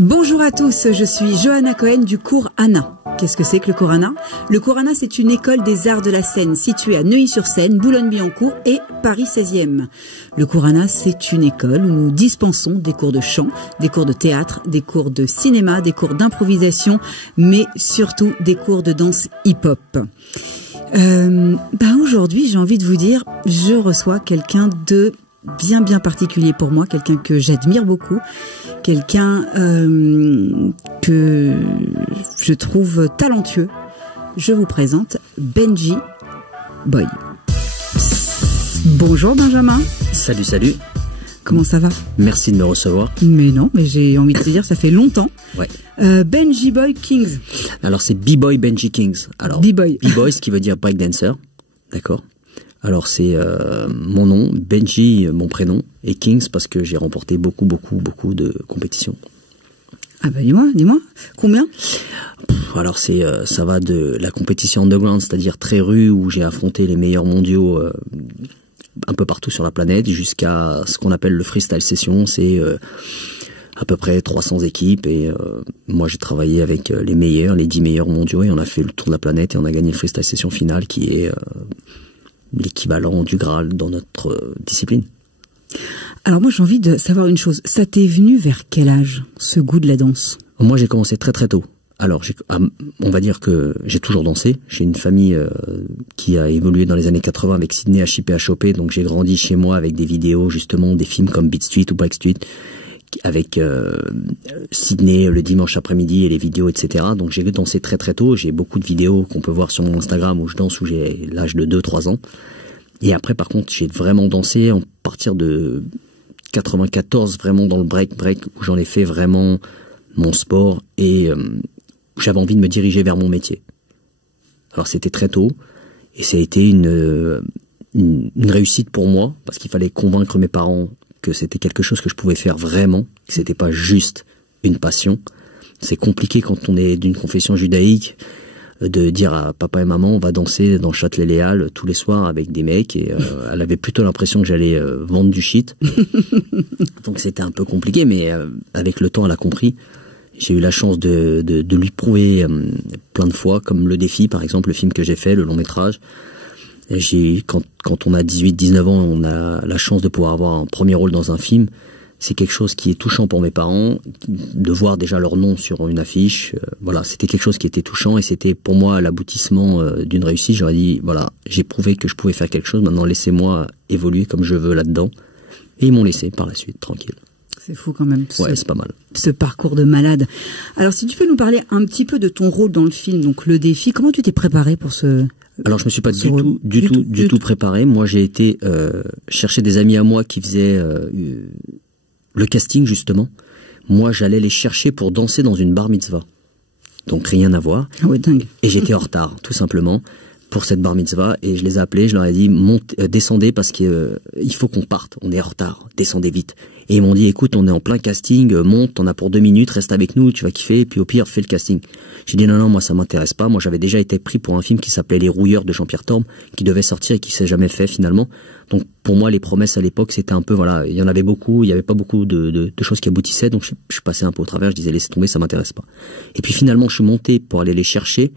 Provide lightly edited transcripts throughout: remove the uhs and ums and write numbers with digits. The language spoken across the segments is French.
Bonjour à tous, je suis Johanna Cohen du cours Anna. Qu'est-ce que c'est que le cours Anna? Le cours Anna, c'est une école des arts de la scène située à Neuilly-sur-Seine, Boulogne-Billancourt et Paris 16e. Le cours Anna, c'est une école où nous dispensons des cours de chant, des cours de théâtre, des cours de cinéma, des cours d'improvisation, mais surtout des cours de danse hip-hop. Aujourd'hui, j'ai envie de vous dire, je reçois quelqu'un de bien particulier pour moi, quelqu'un que j'admire beaucoup, quelqu'un que je trouve talentueux. Je vous présente Benji Boy. Bonjour Benjamin. Salut. Comment ça va? Merci de me recevoir. Mais non, mais j'ai envie de te dire, ça fait longtemps. Ouais. Benji Boy Kings. Alors c'est B-Boy Benji Kings. Alors B-Boy. B-Boy, ce qui veut dire breakdancer. D'accord. Alors c'est mon nom, Benji, mon prénom, et Kings parce que j'ai remporté beaucoup de compétitions. Ah bah dis-moi, combien? Alors c'est ça va de la compétition underground, c'est-à-dire très rue, où j'ai affronté les meilleurs mondiaux un peu partout sur la planète, jusqu'à ce qu'on appelle le freestyle session, c'est à peu près 300 équipes, et moi j'ai travaillé avec les meilleurs, les 10 meilleurs mondiaux, et on a fait le tour de la planète, et on a gagné le freestyle session finale, qui est l'équivalent du Graal dans notre discipline. Alors moi j'ai envie de savoir une chose, ça t'est venu vers quel âge, ce goût de la danse? Moi j'ai commencé très tôt. Alors on va dire que j'ai toujours dansé, j'ai une famille qui a évolué dans les années 80 avec Sydney, HIP, HOP, donc j'ai grandi chez moi avec des vidéos justement, des films comme Beat Street ou Break Street, avec Sydney le dimanche après-midi et les vidéos, etc. Donc j'ai dansé très tôt, j'ai beaucoup de vidéos qu'on peut voir sur mon Instagram où je danse, où j'ai l'âge de 2-3 ans. Et après par contre j'ai vraiment dansé à partir de 94, vraiment dans le break, où j'en ai fait vraiment mon sport, et j'avais envie de me diriger vers mon métier. Alors c'était très tôt, et ça a été une réussite pour moi, parce qu'il fallait convaincre mes parents que c'était quelque chose que je pouvais faire vraiment, que c'était pas juste une passion. C'est compliqué quand on est d'une confession judaïque de dire à papa et maman on va danser dans Châtelet-Les Halles tous les soirs avec des mecs, et elle avait plutôt l'impression que j'allais vendre du shit. Donc c'était un peu compliqué, mais avec le temps elle a compris. J'ai eu la chance de lui prouver plein de fois, comme Le Défi par exemple, le film que j'ai fait, le long métrage. Quand on a 18-19 ans, on a la chance de pouvoir avoir un premier rôle dans un film. C'est quelque chose qui est touchant pour mes parents, de voir déjà leur nom sur une affiche. Voilà, c'était quelque chose qui était touchant, et c'était pour moi l'aboutissement d'une réussite. J'aurais dit, voilà, j'ai prouvé que je pouvais faire quelque chose, maintenant laissez-moi évoluer comme je veux là-dedans. Et ils m'ont laissé par la suite, tranquille. C'est fou quand même. Ouais, c'est pas mal. Ce parcours de malade. Alors si tu peux nous parler un petit peu de ton rôle dans le film, donc Le Défi, comment tu t'es préparé pour ce... Alors je me suis pas du tout préparé. Moi j'ai été chercher des amis à moi qui faisaient le casting justement. Moi j'allais les chercher pour danser dans une bar mitzvah. Donc rien à voir. Ah ouais, dingue. Et j'étais en retard tout simplement pour cette bar mitzvah, et je les ai appelés, je leur ai dit descendez parce que il faut qu'on parte, on est en retard, descendez vite. Et ils m'ont dit écoute, on est en plein casting, monte, t'en as pour 2 minutes, reste avec nous, tu vas kiffer, et puis au pire fais le casting. J'ai dit non, moi ça m'intéresse pas. Moi j'avais déjà été pris pour un film qui s'appelait Les Rouilleurs de Jean-Pierre Thorme, qui devait sortir et qui s'est jamais fait finalement. Donc pour moi les promesses à l'époque c'était un peu, voilà, il y en avait beaucoup, il y avait pas beaucoup de choses qui aboutissaient, donc je passais un peu au travers, je disais laissez tomber, ça m'intéresse pas. Et puis finalement je suis monté pour aller les chercher,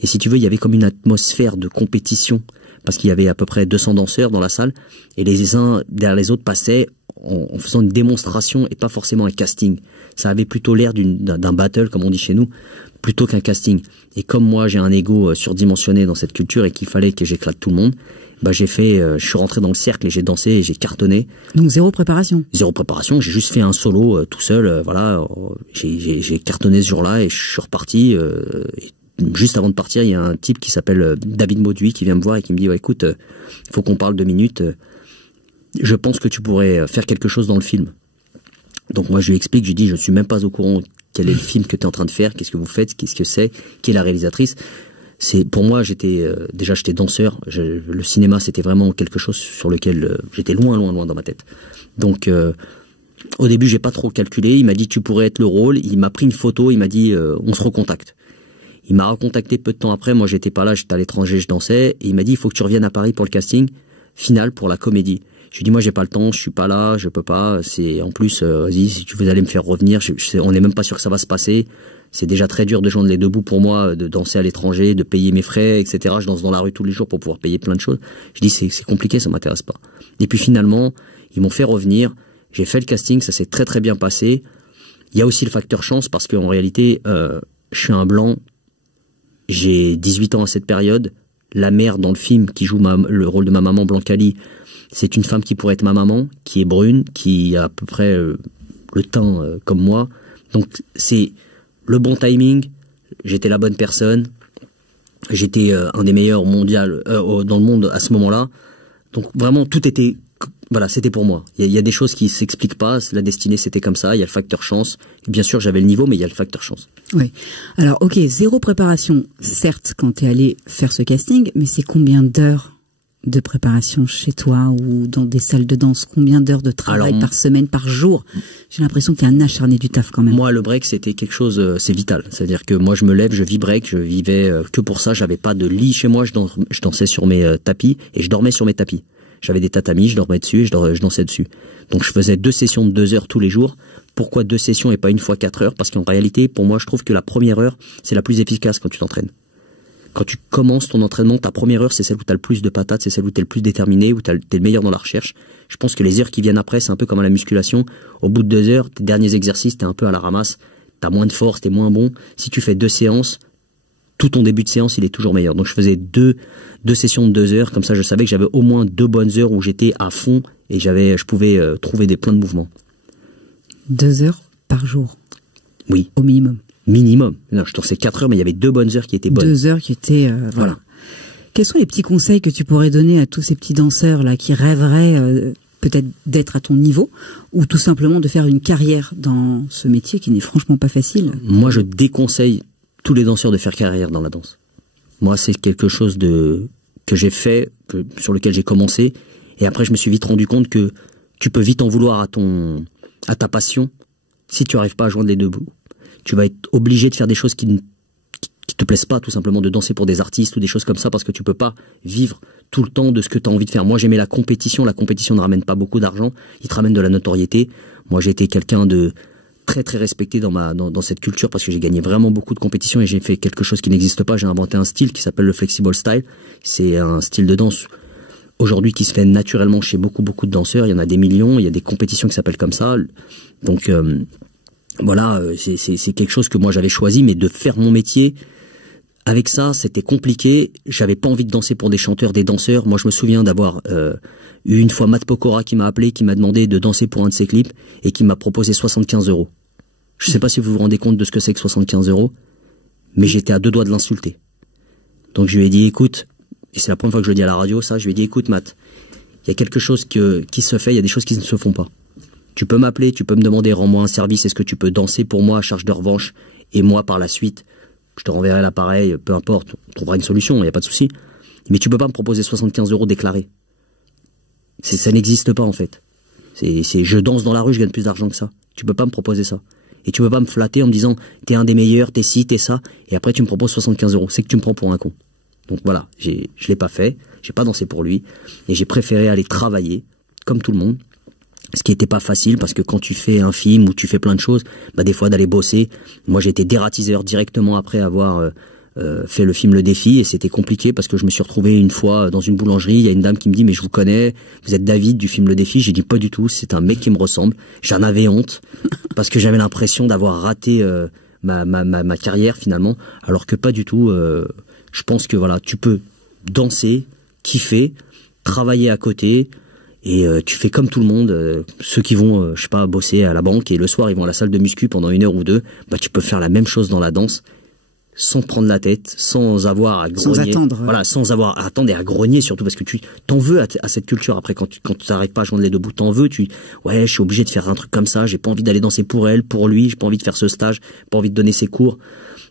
et si tu veux il y avait comme une atmosphère de compétition, parce qu'il y avait à peu près 200 danseurs dans la salle, et les uns derrière les autres passaient en faisant une démonstration et pas forcément un casting. Ça avait plutôt l'air d'un battle, comme on dit chez nous, plutôt qu'un casting. Et comme moi j'ai un ego surdimensionné dans cette culture et qu'il fallait que j'éclate tout le monde, bah je suis rentré dans le cercle et j'ai dansé et j'ai cartonné. Donc zéro préparation. Zéro préparation, j'ai juste fait un solo tout seul, voilà, j'ai cartonné ce jour-là et je suis reparti. Juste avant de partir, il y a un type qui s'appelle David Mauduit qui vient me voir et qui me dit ouais, écoute, il faut qu'on parle 2 minutes. Je pense que tu pourrais faire quelque chose dans le film. Donc moi je lui explique, je lui dis je suis même pas au courant quel est le film que tu es en train de faire, qu'est-ce que vous faites, qu'est-ce que c'est, qui est la réalisatrice. C'est pour moi j'étais danseur, le cinéma c'était vraiment quelque chose sur lequel j'étais loin dans ma tête. Donc au début j'ai pas trop calculé, il m'a dit tu pourrais être le rôle, il m'a pris une photo, il m'a dit on se recontacte. Il m'a recontacté peu de temps après, moi j'étais pas là, j'étais à l'étranger, je dansais, et il m'a dit il faut que tu reviennes à Paris pour le casting final pour la comédie. Je lui dis moi j'ai pas le temps, je suis pas là, je peux pas. C'est en plus, vas-y si tu veux aller me faire revenir, on n'est même pas sûr que ça va se passer. C'est déjà très dur de joindre les deux bouts pour moi, de danser à l'étranger, de payer mes frais, etc. Je danse dans la rue tous les jours pour pouvoir payer plein de choses. Je dis c'est compliqué, ça m'intéresse pas. Et puis finalement, ils m'ont fait revenir. J'ai fait le casting, ça s'est très très bien passé. Il y a aussi le facteur chance parce qu'en réalité, je suis un blanc. J'ai 18 ans à cette période. La mère dans le film qui joue le rôle de ma maman Blancali, c'est une femme qui pourrait être ma maman, qui est brune, qui a à peu près le teint comme moi. Donc c'est le bon timing, j'étais la bonne personne, j'étais un des meilleurs mondial dans le monde à ce moment-là. Donc vraiment tout était, voilà, c'était pour moi. Il y a des choses qui s'expliquent pas, la destinée c'était comme ça, il y a le facteur chance. Bien sûr j'avais le niveau, mais il y a le facteur chance. Oui. Alors ok, 0 préparation, certes quand tu es allé faire ce casting, mais c'est combien d'heures de préparation chez toi ou dans des salles de danse? Combien d'heures de travail par semaine, par jour? J'ai l'impression que tu es un acharné du taf quand même. Moi, le break, c'était quelque chose, c'est vital. C'est-à-dire que moi, je me lève, je vis break, je vivais que pour ça. J'avais pas de lit chez moi, je dansais sur mes tapis et je dormais sur mes tapis. J'avais des tatamis, je dormais dessus et je dansais dessus. Donc je faisais 2 sessions de 2 heures tous les jours. Pourquoi 2 sessions et pas une fois 4 heures? Parce qu'en réalité, pour moi, je trouve que la première heure, c'est la plus efficace quand tu t'entraînes. Quand tu commences ton entraînement, ta première heure, c'est celle où tu as le plus de patates, c'est celle où tu es le plus déterminé, où tu es le meilleur dans la recherche. Je pense que les heures qui viennent après, c'est un peu comme à la musculation. Au bout de 2 heures, tes derniers exercices, tu es un peu à la ramasse, tu as moins de force, tu es moins bon. Si tu fais 2 séances, tout ton début de séance, il est toujours meilleur. Donc je faisais deux sessions de 2 heures, comme ça je savais que j'avais au moins 2 bonnes heures où j'étais à fond et je pouvais trouver plein de mouvements. 2 heures par jour? Oui. Au minimum? Minimum. Non, je dansais 4 heures, mais il y avait 2 bonnes heures qui étaient bonnes. 2 heures qui étaient... voilà. Quels sont les petits conseils que tu pourrais donner à tous ces petits danseurs là qui rêveraient peut-être d'être à ton niveau ou tout simplement de faire une carrière dans ce métier qui n'est franchement pas facile? Moi, je déconseille tous les danseurs de faire carrière dans la danse. Moi, c'est quelque chose que j'ai fait, sur lequel j'ai commencé, et après je me suis vite rendu compte que tu peux vite en vouloir à ta passion si tu n'arrives pas à joindre les deux bouts. Tu vas être obligé de faire des choses qui te plaisent pas, tout simplement, de danser pour des artistes ou des choses comme ça, parce que tu peux pas vivre tout le temps de ce que tu as envie de faire. Moi, j'aimais la compétition ne ramène pas beaucoup d'argent, il te ramène de la notoriété. Moi, j'ai été quelqu'un de très très respecté dans cette culture parce que j'ai gagné vraiment beaucoup de compétitions et j'ai fait quelque chose qui n'existe pas. J'ai inventé un style qui s'appelle le flexible style. C'est un style de danse aujourd'hui qui se fait naturellement chez beaucoup de danseurs. Il y en a des millions, il y a des compétitions qui s'appellent comme ça. Donc voilà, c'est quelque chose que moi j'avais choisi, mais de faire mon métier avec ça, c'était compliqué. J'avais pas envie de danser pour des chanteurs, des danseurs. Moi, je me souviens d'avoir eu une fois Matt Pokora qui m'a appelé, qui m'a demandé de danser pour un de ses clips et qui m'a proposé 75 €. Je sais pas si vous vous rendez compte de ce que c'est que 75 €, mais j'étais à 2 doigts de l'insulter. Donc je lui ai dit, écoute, et c'est la première fois que je le dis à la radio, ça, je lui ai dit, écoute Matt, il y a quelque chose qui se fait, il y a des choses qui ne se font pas. Tu peux m'appeler, tu peux me demander, rends-moi un service, est-ce que tu peux danser pour moi à charge de revanche, et moi par la suite, je te renverrai l'appareil, peu importe, on trouvera une solution, il n'y a pas de souci. Mais tu peux pas me proposer 75 € déclarés. Ça n'existe pas en fait. Je danse dans la rue, je gagne plus d'argent que ça. Tu peux pas me proposer ça. Et tu peux pas me flatter en me disant t'es un des meilleurs, t'es ci, t'es ça, et après tu me proposes 75 €. C'est que tu me prends pour un con. Donc voilà, je l'ai pas fait, j'ai pas dansé pour lui, et j'ai préféré aller travailler, comme tout le monde. Ce qui était pas facile parce que quand tu fais un film ou tu fais plein de choses, bah des fois d'aller bosser. Moi j'ai été dératiseur directement après avoir fait le film Le Défi et c'était compliqué parce que je me suis retrouvé une fois dans une boulangerie, il y a une dame qui me dit mais je vous connais, vous êtes David du film Le Défi. J'ai dit pas du tout, c'est un mec qui me ressemble. J'en avais honte parce que j'avais l'impression d'avoir raté ma carrière finalement, alors que pas du tout. Je pense que voilà, tu peux danser, kiffer, travailler à côté. Et tu fais comme tout le monde, ceux qui vont, je sais pas, bosser à la banque et le soir ils vont à la salle de muscu pendant 1 heure ou 2, bah tu peux faire la même chose dans la danse, sans prendre la tête, sans avoir à grogner. Sans attendre. Voilà, sans avoir à attendre et à grogner surtout parce que tu t'en veux à cette culture. Après quand tu n'arrives pas à joindre les deux bouts, t'en veux, ouais, je suis obligé de faire un truc comme ça, j'ai pas envie d'aller danser pour elle, pour lui, j'ai pas envie de faire ce stage, pas envie de donner ses cours.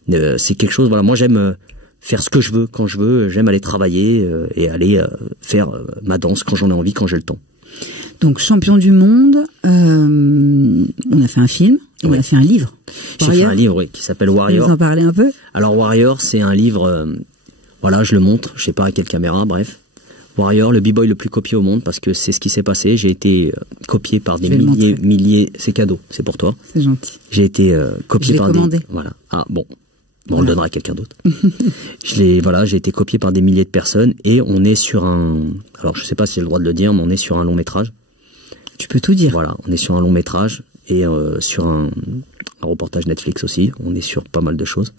C'est quelque chose, voilà, moi j'aime faire ce que je veux, quand je veux, j'aime aller travailler et aller faire ma danse quand j'en ai envie, quand j'ai le temps. Donc champion du monde, on a fait un film, et on a fait un livre. J'ai fait un livre, oui, qui s'appelle Warrior. Vous en parlez un peu? Alors Warrior, c'est un livre, voilà, je le montre, je sais pas à quelle caméra, bref. Warrior, le b-boy le plus copié au monde, parce que c'est ce qui s'est passé. J'ai été copié par des milliers. C'est cadeau, c'est pour toi. C'est gentil. J'ai été copié par commandé. Voilà. Ah bon. On le donnera à quelqu'un d'autre. J'ai été copié par des milliers de personnes et on est sur alors je sais pas si j'ai le droit de le dire, mais on est sur un long métrage. Tu peux tout dire. Voilà, on est sur un long métrage et sur un reportage Netflix aussi. On est sur pas mal de choses.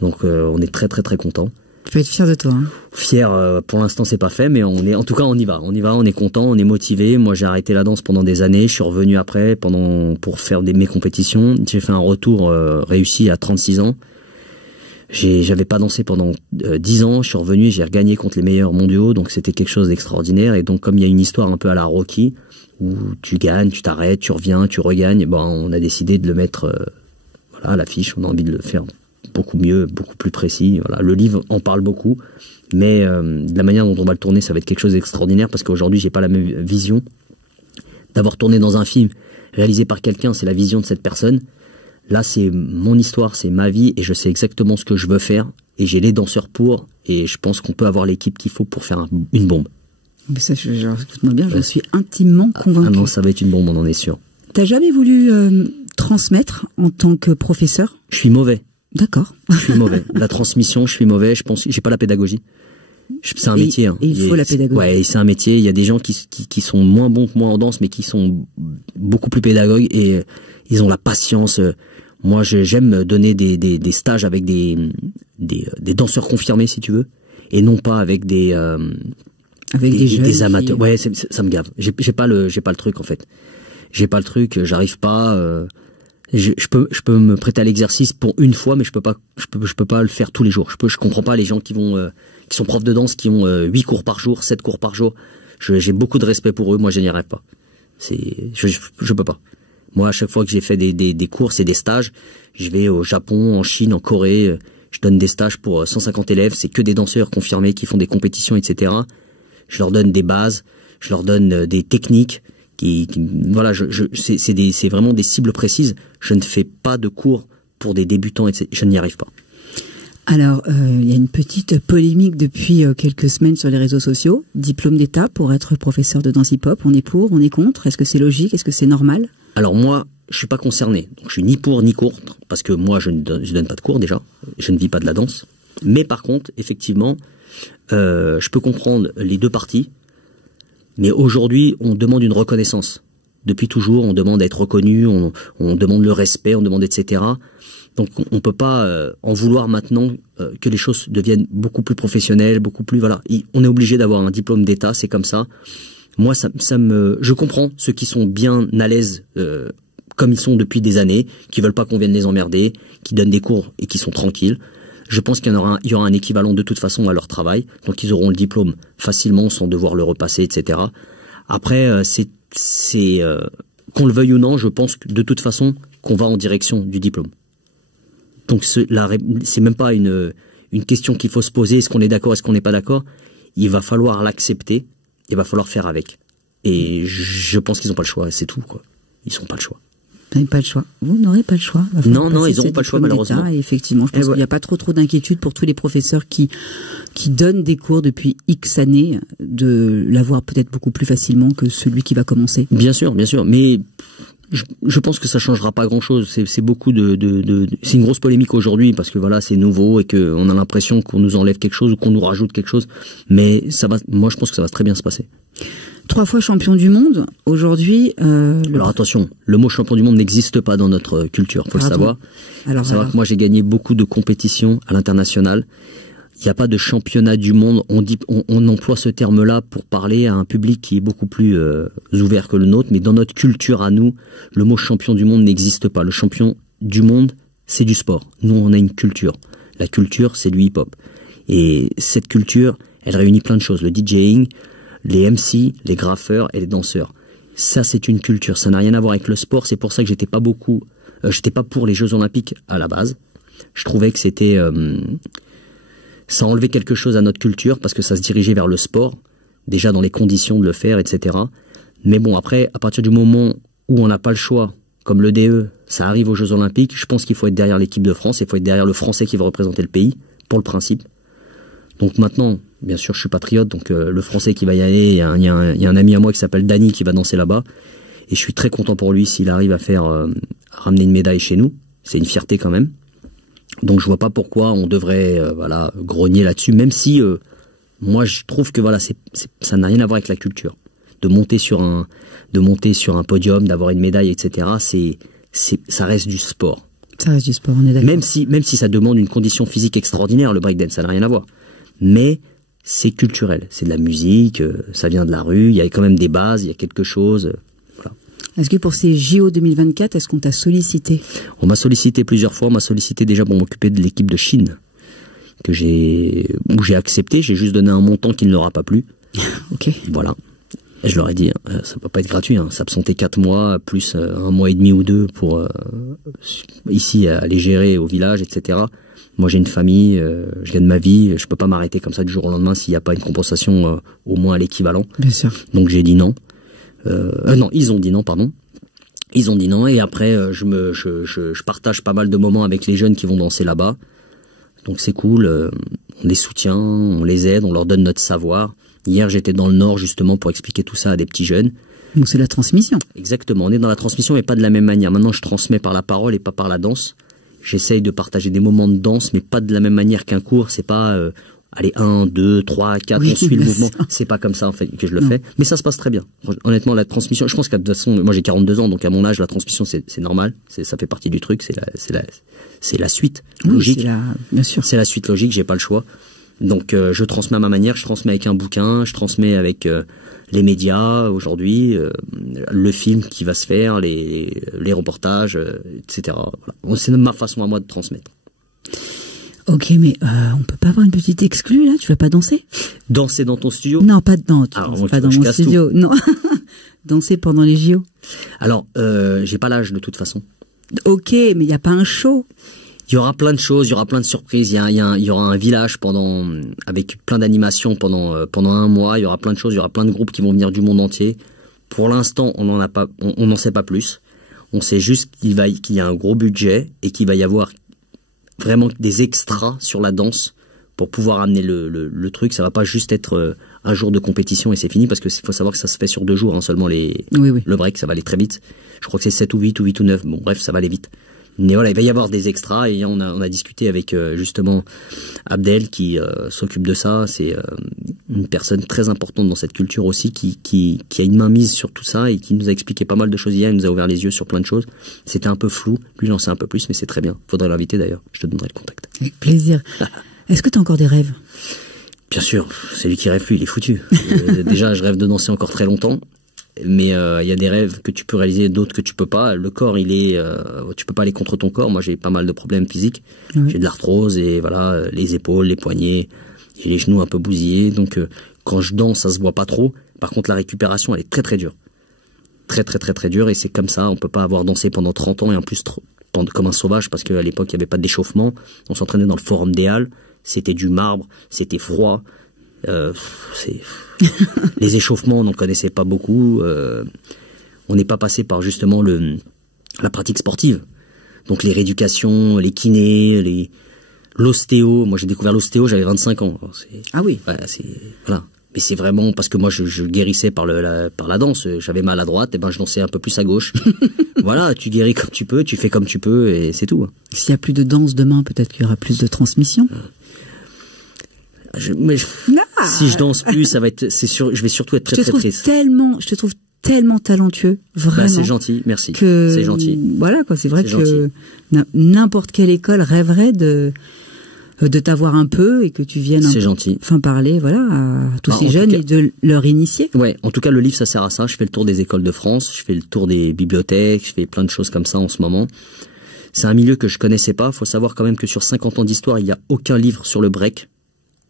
Donc on est très très très content. Tu peux être fier de toi. Hein. Fier, pour l'instant c'est pas fait, mais en tout cas on y va, on est content, on est motivé. Moi j'ai arrêté la danse pendant des années, je suis revenu après pour faire mes compétitions. J'ai fait un retour réussi à 36 ans. J'avais pas dansé pendant 10 ans, je suis revenu et j'ai regagné contre les meilleurs mondiaux, donc c'était quelque chose d'extraordinaire. Et donc comme il y a une histoire un peu à la Rocky, où tu gagnes, tu t'arrêtes, tu reviens, tu regagnes, on a décidé de le mettre à l'affiche. On a envie de le faire beaucoup mieux, beaucoup plus précis. Voilà, le livre en parle beaucoup, mais de la manière dont on va le tourner, ça va être quelque chose d'extraordinaire, parce qu'aujourd'hui j'ai pas la même vision. D'avoir tourné dans un film réalisé par quelqu'un, c'est la vision de cette personne. Là, c'est mon histoire, c'est ma vie, et je sais exactement ce que je veux faire, et j'ai les danseurs pour, et je pense qu'on peut avoir l'équipe qu'il faut pour faire une bombe. Mais ça, écoute-moi bien, je suis intimement convaincu. Ah non, ça va être une bombe, on en est sûr. T'as jamais voulu transmettre en tant que professeur? Je suis mauvais. D'accord. Je suis mauvais. La transmission, je suis mauvais. Je pense, j'ai pas la pédagogie. C'est un métier. Hein. Et il faut la pédagogie. Ouais, c'est un métier. Il y a des gens qui sont moins bons que moi en danse, mais qui sont beaucoup plus pédagogues, et ils ont la patience. Moi, j'aime donner des stages avec des danseurs confirmés, si tu veux, et non pas avec des jeunes, des amateurs. Ouais, ça me gave. J'ai pas le truc en fait. J'ai pas le truc. J'arrive pas. Je peux me prêter à l'exercice pour une fois, mais je peux pas le faire tous les jours. Je comprends pas les gens qui sont profs de danse, qui ont 8 cours par jour, 7 cours par jour. J'ai beaucoup de respect pour eux. Moi, je n'y arrive pas. Je peux pas. Moi, à chaque fois que j'ai fait des cours, c'est des stages. Je vais au Japon, en Chine, en Corée. Je donne des stages pour 150 élèves. C'est que des danseurs confirmés qui font des compétitions, etc. Je leur donne des bases. Je leur donne des techniques. Voilà, c'est vraiment des cibles précises. Je ne fais pas de cours pour des débutants, etc. Je n'y arrive pas. Alors, il y a une petite polémique depuis quelques semaines sur les réseaux sociaux. Diplôme d'État pour être professeur de danse hip-hop. On est pour, on est contre? Est-ce que c'est logique? Est-ce que c'est normal? Alors moi, je suis pas concerné. Donc, je suis ni pour ni contre, parce que moi, je donne pas de cours déjà. Je ne vis pas de la danse. Mais par contre, effectivement, je peux comprendre les deux parties. Mais aujourd'hui, on demande une reconnaissance. Depuis toujours, on demande à être reconnu, on demande le respect, on demande etc. Donc on peut pas en vouloir maintenant que les choses deviennent beaucoup plus professionnelles, beaucoup plus voilà. On est obligé d'avoir un diplôme d'État, c'est comme ça. Moi, je comprends ceux qui sont bien à l'aise comme ils sont depuis des années, qui veulent pas qu'on vienne les emmerder, qui donnent des cours et qui sont tranquilles. Je pense qu'il y aura un équivalent de toute façon à leur travail, donc ils auront le diplôme facilement sans devoir le repasser, etc. Après, qu'on le veuille ou non, je pense que de toute façon qu'on va en direction du diplôme. Donc c'est même pas une question qu'il faut se poser, est-ce qu'on est d'accord, est-ce qu'on n'est pas d'accord. Il va falloir l'accepter, il va falloir faire avec. Et je pense qu'ils n'ont pas le choix, c'est tout quoi. Ils n'ont pas le choix. Vous n'avez pas le choix. Vous n'aurez pas le choix. Non, ils n'auront pas le choix malheureusement. Et effectivement, je pense qu'il n'y a pas trop d'inquiétude pour tous les professeurs qui donnent des cours depuis X années, de l'avoir peut-être beaucoup plus facilement que celui qui va commencer. Bien sûr, mais je pense que ça changera pas grand-chose. C'est beaucoup c'est une grosse polémique aujourd'hui parce que voilà, c'est nouveau et que on a l'impression qu'on nous enlève quelque chose ou qu'on nous rajoute quelque chose. Mais moi, je pense que ça va très bien se passer. 3 fois champion du monde, aujourd'hui... Alors attention, le mot champion du monde n'existe pas dans notre culture, faut le savoir. Alors, faut savoir que moi j'ai gagné beaucoup de compétitions à l'international. Il n'y a pas de championnat du monde, on emploie ce terme-là pour parler à un public qui est beaucoup plus ouvert que le nôtre, mais dans notre culture à nous, le mot champion du monde n'existe pas. Le champion du monde, c'est du sport. Nous, on a une culture. La culture, c'est du hip-hop. Et cette culture, elle réunit plein de choses. Le DJing, les MC, les graffeurs et les danseurs. Ça, c'est une culture. Ça n'a rien à voir avec le sport. C'est pour ça que j'étais pas pour les Jeux Olympiques à la base. Je trouvais que c'était, ça enlevait quelque chose à notre culture parce que ça se dirigeait vers le sport, déjà dans les conditions de le faire, etc. Mais bon, après, à partir du moment où on n'a pas le choix, comme le DE, ça arrive aux Jeux Olympiques, je pense qu'il faut être derrière l'équipe de France, il faut être derrière le Français qui va représenter le pays, pour le principe. Donc maintenant, Bien sûr, je suis patriote, donc le Français qui va y aller, il y a un ami à moi qui s'appelle Dany qui va danser là-bas. Et je suis très content pour lui s'il arrive à faire ramener une médaille chez nous. C'est une fierté quand même. Donc je vois pas pourquoi on devrait voilà grogner là-dessus, même si moi je trouve que voilà ça n'a rien à voir avec la culture. De monter sur un podium, d'avoir une médaille, etc. Ça reste du sport. Ça reste du sport, on est d'accord. Même si ça demande une condition physique extraordinaire, le breakdance, ça n'a rien à voir. Mais c'est culturel, c'est de la musique, ça vient de la rue, il y a quand même des bases, il y a quelque chose. Voilà. Est-ce que pour ces JO 2024, est-ce qu'on t'a sollicité? On m'a sollicité plusieurs fois, on m'a sollicité déjà pour m'occuper de l'équipe de Chine, où j'ai accepté, j'ai juste donné un montant qui ne leur a pas plu. Ok. Voilà. Et je leur ai dit, ça peut pas être gratuit, s'absenter 4 mois, plus 1 mois et demi ou 2 pour ici aller gérer au village, etc. Moi j'ai une famille, je gagne ma vie, je peux pas m'arrêter comme ça du jour au lendemain s'il n'y a pas une compensation au moins à l'équivalent. Bien sûr. Donc j'ai dit non. Non, ils ont dit non, pardon. Ils ont dit non et après je partage pas mal de moments avec les jeunes qui vont danser là-bas. Donc c'est cool, on les soutient, on les aide, on leur donne notre savoir. Hier j'étais dans le Nord justement pour expliquer tout ça à des petits jeunes. Donc c'est la transmission. Exactement, on est dans la transmission mais pas de la même manière. Maintenant je transmets par la parole et pas par la danse. J'essaye de partager des moments de danse mais pas de la même manière qu'un cours. C'est pas allez 1, 2, 3, 4, oui, on suit le mouvement. C'est pas comme ça en fait que je le fais. Mais ça se passe très bien. Honnêtement la transmission, je pense qu'à de toute façon, moi j'ai 42 ans donc à mon âge la transmission c'est normal. Ça fait partie du truc, c'est la suite logique. Bien sûr. C'est la suite logique, j'ai pas le choix. Donc je transmets à ma manière, je transmets avec un bouquin, je transmets avec les médias aujourd'hui, le film qui va se faire, les reportages, etc. Voilà. C'est ma façon à moi de transmettre. Ok, mais on peut pas avoir une petite exclue là? Tu vas pas danser? Danser dans ton studio? Non, pas dedans. Pas dans mon studio. Non. Danser pendant les JO. Alors, j'ai pas l'âge de toute façon. Ok, mais il y a pas un show? Il y aura plein de choses, il y aura plein de surprises. Il y aura un village avec plein d'animations pendant 1 mois. Il y aura plein de choses, il y aura plein de groupes qui vont venir du monde entier. Pour l'instant, on n'en sait pas plus. On sait juste qu'il y a un gros budget et qu'il va y avoir vraiment des extras sur la danse pour pouvoir amener le truc. Ça va pas juste être un jour de compétition et c'est fini parce que faut savoir que ça se fait sur 2 jours seulement le break, ça va aller très vite. Je crois que c'est 7 ou 8 ou 9. Bon bref, ça va aller vite. Mais voilà, il va y avoir des extras et on a discuté avec justement Abdel qui s'occupe de ça. C'est une personne très importante dans cette culture aussi qui a une main mise sur tout ça et qui nous a expliqué pas mal de choses hier. Il nous a ouvert les yeux sur plein de choses. C'était un peu flou. Lui, il en sait un peu plus, mais c'est très bien. Faudrait l'inviter d'ailleurs. Je te donnerai le contact. Avec plaisir. Est-ce que tu as encore des rêves? Bien sûr. C'est lui qui rêve plus, il est foutu. Déjà, je rêve de danser encore très longtemps. Mais il y a des rêves que tu peux réaliser, d'autres que tu peux pas. Le corps, tu peux pas aller contre ton corps. Moi, j'ai pas mal de problèmes physiques. Oui. J'ai de l'arthrose et voilà, les épaules, les poignets, j'ai les genoux un peu bousillés. Donc, quand je danse, ça se voit pas trop. Par contre, la récupération, elle est très très dure. Très très très très dure et c'est comme ça. On peut pas avoir dansé pendant 30 ans et en plus comme un sauvage parce qu'à l'époque, il y avait pas d'échauffement. On s'entraînait dans le Forum des Halles. C'était du marbre, c'était froid. Les échauffements on n'en connaissait pas beaucoup, on n'est pas passé par justement la pratique sportive, donc les rééducations, les kinés, l'ostéo. Moi j'ai découvert l'ostéo, j'avais 25 ans. Ah oui. Ouais, voilà. Mais c'est vraiment parce que moi je guérissais par la danse. J'avais mal à droite, et ben je dansais un peu plus à gauche. Voilà, tu guéris comme tu peux, tu fais comme tu peux et c'est tout. S'il y a plus de danse demain, peut-être qu'il y aura plus de transmission. Si je danse plus, ça va être, c'est sûr, je vais surtout être très triste. Je te trouve tellement talentueux, vraiment. Bah, c'est gentil, merci. C'est gentil. Voilà, quoi, c'est vrai que n'importe quelle école rêverait de t'avoir un peu et que tu viennes enfin parler, voilà, à tous ces jeunes et de leur initier. Ouais, en tout cas, le livre, ça sert à ça. Je fais le tour des écoles de France, je fais le tour des bibliothèques, je fais plein de choses comme ça en ce moment. C'est un milieu que je connaissais pas. Faut savoir quand même que sur 50 ans d'histoire, il n'y a aucun livre sur le break.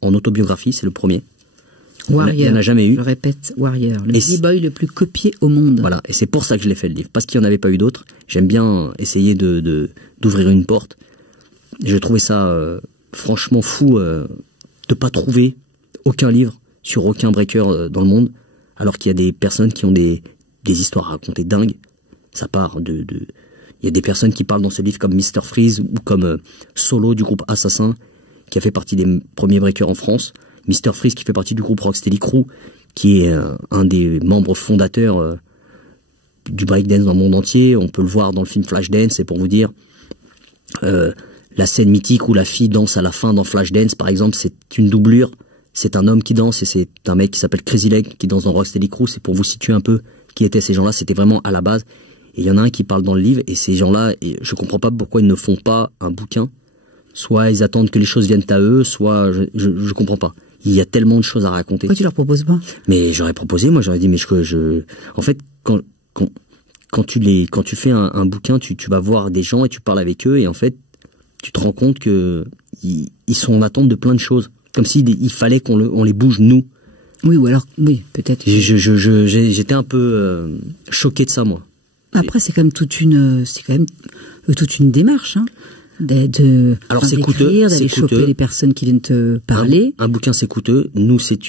En autobiographie, c'est le premier. Warrior, il n'y en a jamais eu. Je répète, Warrior, le b-boy le plus copié au monde. Voilà, et c'est pour ça que je l'ai fait le livre, parce qu'il n'y en avait pas eu d'autres. J'aime bien essayer d'ouvrir une porte. J'ai trouvé ça franchement fou de pas trouver aucun livre sur aucun breaker dans le monde, alors qu'il y a des personnes qui ont des histoires à raconter dingues. Ça part il y a des personnes qui parlent dans ce livre comme Mr Freeze ou comme Solo du groupe Assassin, qui a fait partie des premiers breakers en France. Mr. Freeze qui fait partie du groupe Rocksteady Crew, qui est un des membres fondateurs du breakdance dans le monde entier. On peut le voir dans le film Flashdance, et pour vous dire, la scène mythique où la fille danse à la fin dans Flashdance, par exemple, c'est une doublure. C'est un homme qui danse et c'est un mec qui s'appelle Crazy Leg qui danse dans Rocksteady Crew. C'est pour vous situer un peu qui étaient ces gens-là. C'était vraiment à la base. Et il y en a un qui parle dans le livre, et ces gens-là, je comprends pas pourquoi ils ne font pas un bouquin. Soit ils attendent que les choses viennent à eux, soit je comprends pas. Il y a tellement de choses à raconter. Pourquoi tu leur proposes pas? Mais j'aurais proposé, moi j'aurais dit, mais en fait, quand tu fais un bouquin, tu vas voir des gens et tu parles avec eux, et en fait, tu te rends compte que ils sont en attente de plein de choses. Comme il fallait qu'on les bouge nous. Oui, ou alors, oui, peut-être. J'étais un peu choqué de ça, moi. Après, c'est quand même toute une démarche, hein. Alors c'est coûteux, d'aller choper les personnes qui viennent te parler. Un bouquin c'est coûteux. Nous c'est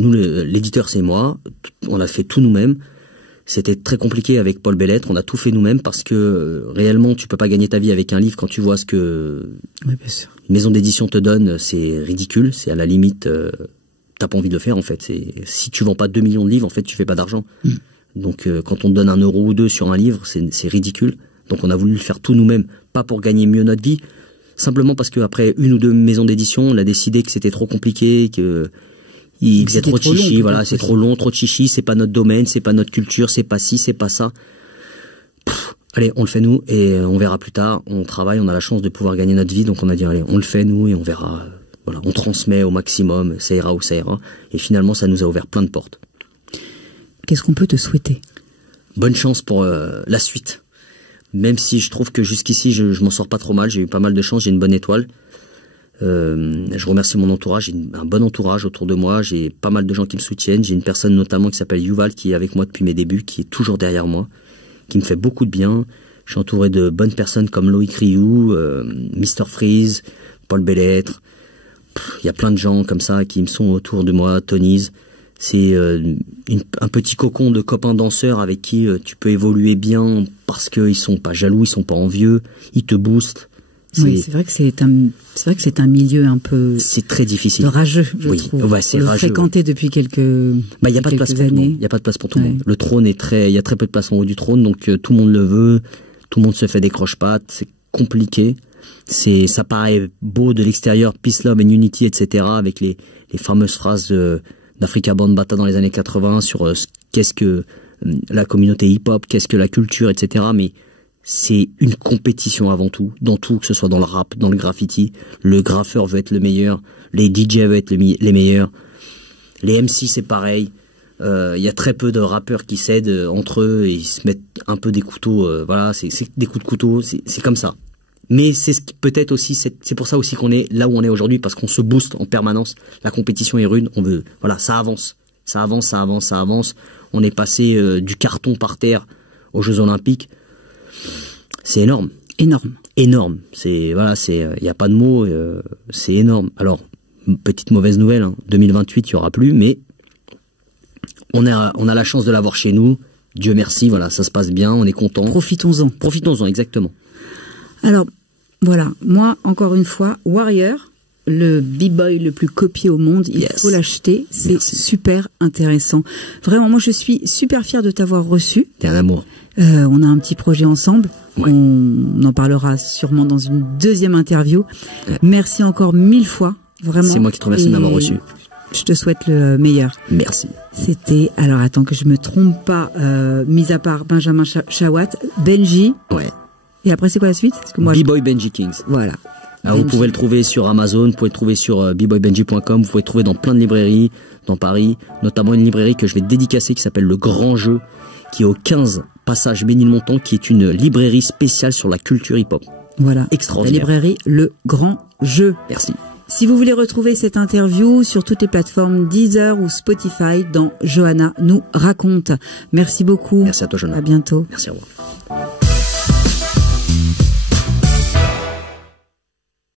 nous l'éditeur, c'est moi. On a fait tout nous-mêmes. C'était très compliqué avec Paul Bellettre. On a tout fait nous-mêmes parce que réellement tu peux pas gagner ta vie avec un livre quand tu vois ce que oui, bien sûr. Une maison d'édition te donne. C'est ridicule. C'est à la limite t'as pas envie de le faire en fait. Si tu vends pas 2 millions de livres en fait tu fais pas d'argent. Donc quand on te donne 1 euro ou 2 sur un livre c'est ridicule. Donc on a voulu le faire tout nous-mêmes, pas pour gagner mieux notre vie, simplement parce qu'après 1 ou 2 maisons d'édition, on a décidé que c'était trop compliqué, que il faisait trop de chichi, voilà, c'est trop long, trop de chichi, c'est pas notre domaine, c'est pas notre culture, c'est pas ci, c'est pas ça. Allez, on le fait nous et on verra plus tard. On travaille, on a la chance de pouvoir gagner notre vie, donc on a dit allez, on le fait nous et on verra. Voilà, on transmet au maximum, ça ira où ça ira. Et finalement, ça nous a ouvert plein de portes. Qu'est-ce qu'on peut te souhaiter? Bonne chance pour la suite. Même si je trouve que jusqu'ici, je m'en sors pas trop mal. J'ai eu pas mal de chance, j'ai une bonne étoile. Je remercie mon entourage, j'ai un bon entourage autour de moi. J'ai pas mal de gens qui me soutiennent. J'ai une personne notamment qui s'appelle Yuval, qui est avec moi depuis mes débuts, qui est toujours derrière moi, qui me fait beaucoup de bien. Je suis entouré de bonnes personnes comme Loïc Rioux, Mr. Freeze, Paul Bellettre. Il y a plein de gens comme ça qui me sont autour de moi, Tony's. C'est un petit cocon de copains danseurs avec qui tu peux évoluer bien parce qu'ils sont pas jaloux, ils sont pas envieux, ils te boostent. Oui, c'est vrai que c'est un milieu un peu. C'est très difficile. Rageux, je trouve. Ouais, c'est rageux. Fréquenté depuis quelques Bah, y a pas de place pour tout le monde. Il y a pas de place pour tout le monde. Le trône il y a très peu de place en haut du trône, donc tout le monde le veut. Tout le monde se fait des croche-pattes. C'est compliqué. Ça paraît beau de l'extérieur, peace, love and unity, etc. Avec les fameuses phrases d'Africa Bambaataa dans les années 80 sur qu'est-ce que la communauté hip-hop, qu'est-ce que la culture, etc. Mais c'est une compétition avant tout, dans tout, que ce soit dans le rap, dans le graffiti. Le graffeur veut être le meilleur, les DJ veulent être les meilleurs, les MC c'est pareil. Y a très peu de rappeurs qui s'aident entre eux et ils se mettent un peu des couteaux. Voilà, c'est des coups de couteau, c'est comme ça. Mais c'est peut-être aussi, c'est pour ça aussi qu'on est là où on est aujourd'hui, parce qu'on se booste en permanence. La compétition est rude, voilà, ça avance. On est passé du carton par terre aux Jeux Olympiques. C'est énorme. Énorme. Y a pas de mots, c'est énorme. Alors, petite mauvaise nouvelle, hein, 2028, il y aura plus, mais on a la chance de l'avoir chez nous. Dieu merci, voilà, ça se passe bien, on est content. Profitons-en, exactement. Alors, voilà, moi, encore une fois, Warrior, le b-boy le plus copié au monde, il faut l'acheter, c'est super intéressant. Vraiment, moi je suis super fière de t'avoir reçu. T'es un amour. On a un petit projet ensemble, ouais. On en parlera sûrement dans une deuxième interview. Ouais. Merci encore 1000 fois, vraiment. C'est moi qui te remercie de m'avoir reçu. Je te souhaite le meilleur. Merci. C'était, alors attends que je me trompe pas, mis à part Benjamin Chawat, Benji. Ouais. Et après, c'est quoi la suite? B-Boy Benji Kings. Voilà. Alors, vous pouvez le trouver sur Amazon, vous pouvez le trouver sur bboybenji.com, vous pouvez le trouver dans plein de librairies, dans Paris, notamment une librairie que je vais dédicacer qui s'appelle Le Grand Jeu, qui est au 15 passage Ménilmontant, qui est une librairie spéciale sur la culture hip-hop. Voilà. Extraordinaire. La librairie Le Grand Jeu. Merci. Si vous voulez retrouver cette interview sur toutes les plateformes Deezer ou Spotify dans Johanna nous raconte. Merci beaucoup. Merci à toi, Johanna. À bientôt. Merci, au revoir.